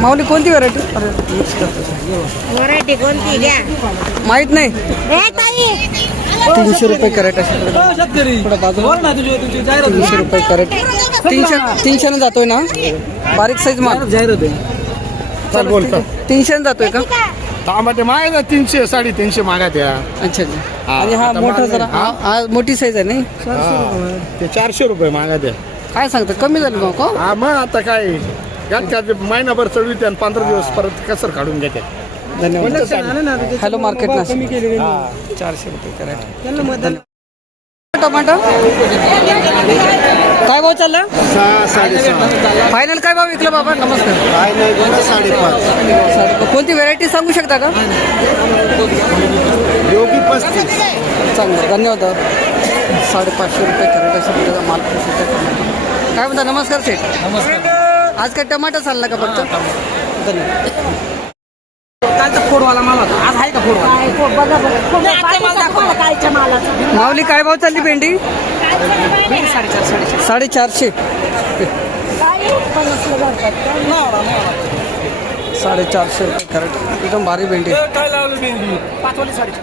माऊली कोणती variety? Variety कोणती घ्या माहित नाही. ए ताई 300 रुपये कॅरेट असे थोडं बाजूला 300 रुपये कॅरेट. 300 जातोय ना बारीक साईज माल. चल बोलतो 300 जातोय का? टमाटे मागे ना 300 350 मागा त्या. अच्छा अच्छा. आणि हा मोठा जरा हा मोठी साईज आहे नाही. ते 400 रुपये मागा त्या. काय सांगता कमी झाली मग का? हा मग आता काय महिनाभर चढविते आणि 15 दिवस परत कसर काढून घेते. धन्यवाद. हॅलो मार्केट ना 400 रुपये कॅरेट. टमाटर काय भाव चालला? 6.5 फायनल काय भाव विकला बाबा? नमस्कार. 5.5 कोणती व्हेरायटी सांगू शकता का? योगी 35. चांगलं धन्यवाद. 550 रुपये कॅरेट अशा प्रकारचा माल काय म्हणता? नमस्कार सेठ. नमस्कार. आज काय टमाटर चालला का फक्त? धन्यवाद. कालचा फोडवाला माल होता, आज आहे का फोडवाला? कालच्या मालाचा माऊली काय भाव चालली भेंडी? 450. 450. 450 रुपये कॅरेट एकदम भारी भेंडी. काय लावलं मेहंदी? 5 वाली 450.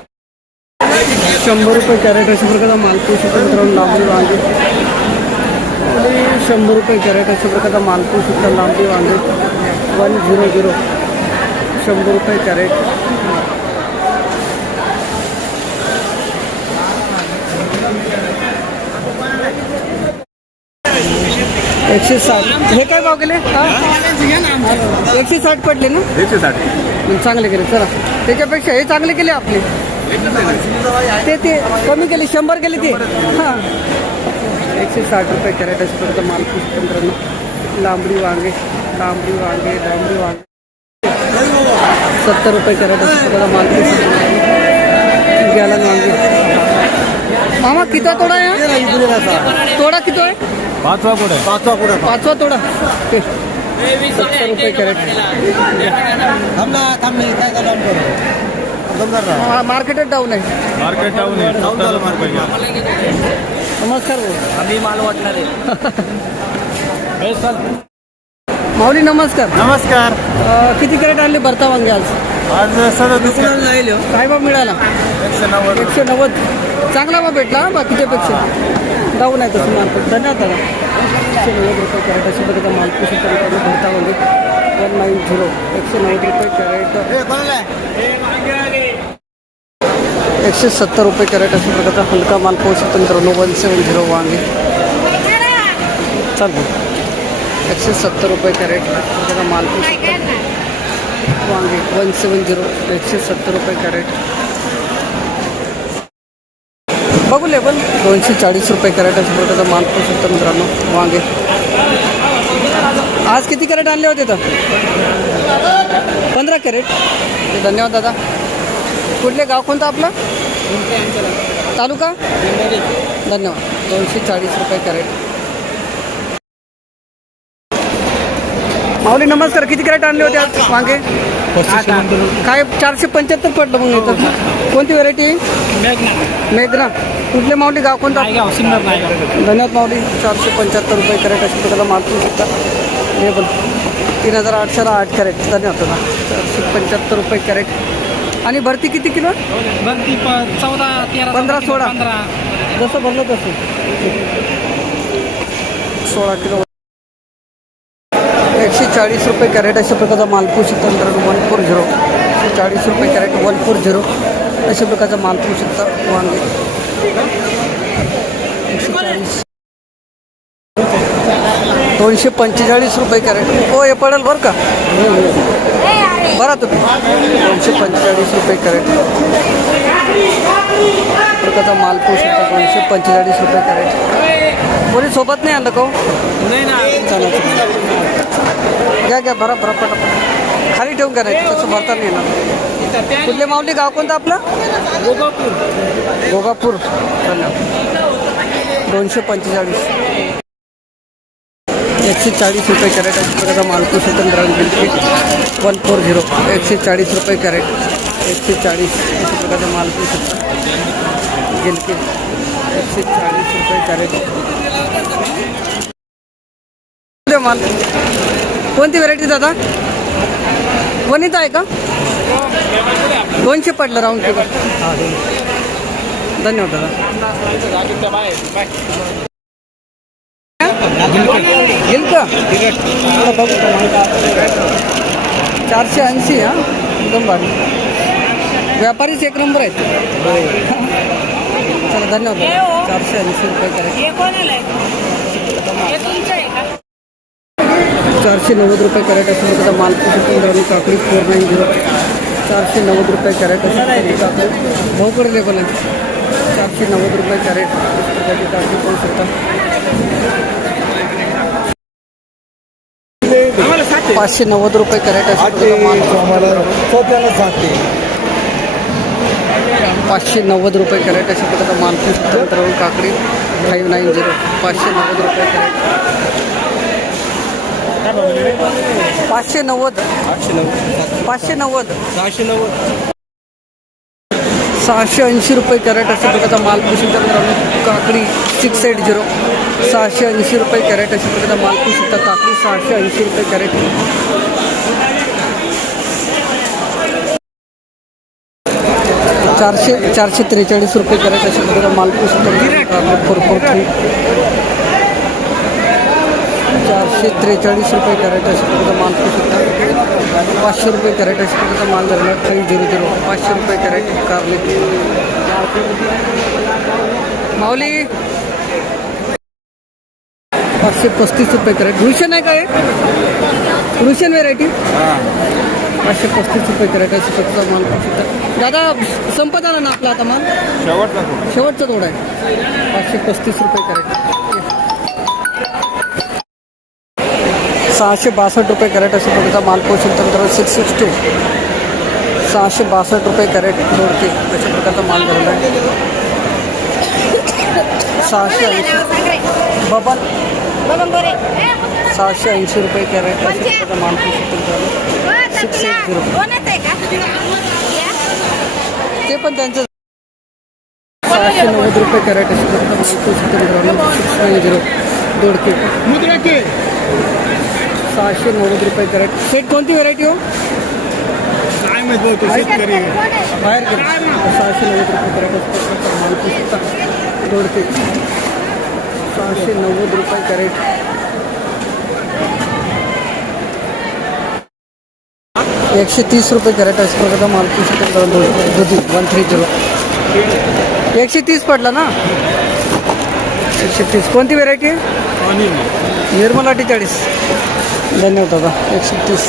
100 रुपये कॅरेट अशा प्रकारचा माल मित्रांनो लांबडी वांगे. 100 रुपये कॅरेट अशा प्रकारचा मालपूर सुद्धा लांबडी वांगे 100. 100 रुपये कॅरेट. एकशे 60. हे काय भाव गेले? 160 पडले ना? 160. चांगले केले. चला त्याच्यापेक्षा हे चांगले केले आपले. ते कमी केले 100 केले ते. हां 160 रुपये कॅरेट अशा प्रकारचा मालपूर मित्रांनो लांबडी वांगे. 70 रुपये कॅरेट अशा प्रकारचा मालपूर गॅलन वांगे. मामा किती तोडा आहे? तोडा किती आहे? 5वा तोडा. 70 रुपये कॅरेट. मार्केटच डाऊन आहे. नमस्कार भाऊ. आम्ही माल वाटणार आहे. माऊली नमस्कार. नमस्कार. किती कॅरेट आणले भरता वांगे आज? आज काय भाव मिळाला? 190. चांगला भाव भेटला बाकीच्यापेक्षा. डाऊन आहे तसं मार्केट. धन्यवाद दादा. 190 रुपये कॅरेट अशा प्रकारचा माल कुशल भरता वांगे 190. 190 रुपये कॅरेट. 170 रुपये कॅरेट अशा प्रकारचा हलका माल पाहू शकतो मित्रांनो 170 वांगे. चालू 170 रुपये कॅरेट त्याचा माल पाहू शकतो वांगे 170. 170 रुपये कॅरेट. बघू लेबल 240 रुपये कॅरेट अशा प्रकारचा माल पाहू शकतो मित्रांनो वांगे. आज किती कॅरेट आणले होते तर? 15 कॅरेट. धन्यवाद दादा. कुठले गाव कोणतं आपलं? तालुका? धन्यवाद. 240 रुपये कॅरेट. माऊली नमस्कार. किती कॅरेट आणले होते आज वांगे? काय 475 पडलं मग इथं. कोणती व्हेरायटी? मेघना. कुठले माऊली गाव कोणतं? धन्यवाद माऊली. 475 रुपये कॅरेट अशी प्रकारला माल करू शकता. Label 3808 carat. धन्यवाद दादा. 475 रुपये कॅरेट. आणि भरती किती किलो? भरती 14, 13, 15, 16. 15. जसं भरलं तसं 16 किलो. 140 रुपये कॅरेट अशा प्रकारचा मालपूर शकता मित्रांनो 140. 140 रुपये कॅरेट 140 अशा प्रकारचा मालपूर शकता वांगे 140. 245 रुपये कॅरेट. हो हे पडेल बरं का? बरा तुम्ही 245 रुपये कॅरेट प्रकारचा माल पोहू शकता. 245 रुपये कॅरेट. कोणी सोबत नाही आणलं का? नाही ना. घ्या भरा पटापट. खाली ठेवून करायचं तसं भरता नाही येणार. कुठले माऊली गाव कोणतं आपलं? गोगापूर. धन्यवाद. 245. 140 रुपये कॅरेट अशा प्रकारचा मालपूर स्वतंत्र 140. 140 रुपये कॅरेट. 140 अशा प्रकारचा मालपूर शकता गिलके 140 रुपये कॅरेट. माल कोणती व्हरायटी दादा वनिता आहे का 200 पडलं राऊंड फिगर धन्यवाद दादा घेईल का बघू 480 हा एकदम भारी व्यापारीच एक नंबर आहेत चला धन्यवाद 480 रुपये कॅरेट 490 रुपये कॅरेट असेल त्याचा माल काकडी 490 490 रुपये कॅरेट असेल काकडी भाऊकडे लेबल आहे 490 रुपये कॅरेट त्याची काकडी पाहू शकता 590 रुपये कॅरेट असेल माल 590 रुपये कॅरेट असेल त्याचा माल तंत्रावरून काकडी 590 590 रुपये कॅरेट 590 680 रुपये कॅरेट असेल प्रकारचा माल पुशी काकडी 680 680 रुपये कॅरेट असेल प्रकारचा माल पुशी काकडी 680 रुपये कॅरेट 443 रुपये कॅरेट असेल प्रकारचा माल पुशी 443 रुपये कॅरेट असेल प्रकारचा माल पुशी 500 रुपये कॅरेट असेल प्रकारचा माल धरला 500 500 रुपये कॅरेट कारले माऊली 535 रुपये कॅरेट भूषण आहे काय भूषण व्हेरायटी 535 रुपये कॅरेट असेल प्रकारचा माल पुशी दादा संपत आला ना आपला आता माल शेवटचा थोडा आहे 535 रुपये कॅरेट 662 रुपये कॅरेट असेल प्रकारचा माल पोषण तंत्र 662 662 रुपये कॅरेट दोडके अशा प्रकारचा माल झालेला आहे 680 बबन 680 रुपये कॅरेट अशा प्रकारचा माल पोषण तंत्र 680 ते पण त्यांचं 690 रुपये कॅरेट अशा प्रकारचा माल पोषण तंत्र 690 दोडके 690 रुपये कॅरेट सेट कोणती व्हरायटी हो बाहेर गेलं 690 रुपये कॅरेट दोडके 690 रुपये कॅरेट 130 रुपये कॅरेट असं प्रकारचा माल दुधी 130 130 पडला ना 130 कोणती व्हेरायटी आहे निर्मला 48 धन्यवाद दादा 130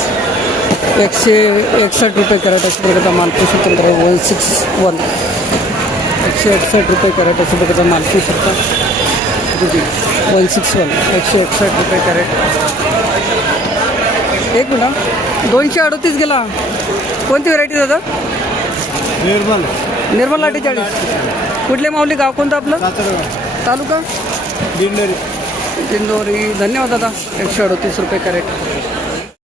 161 रुपये कॅरेट अशा प्रकारचा माल पोषण तंत्र 161 161 रुपये कॅरेट अशा प्रकारचा माल पोषण दुधी 161 161 रुपये कॅरेट एक मिनिट 238 गेला कोणती व्हेरायटी दादा निर्मला 48 कुठले माऊली गाव कोणतं आपलं तालुका दिंडोरी धन्यवाद दादा 138 रुपये कॅरेट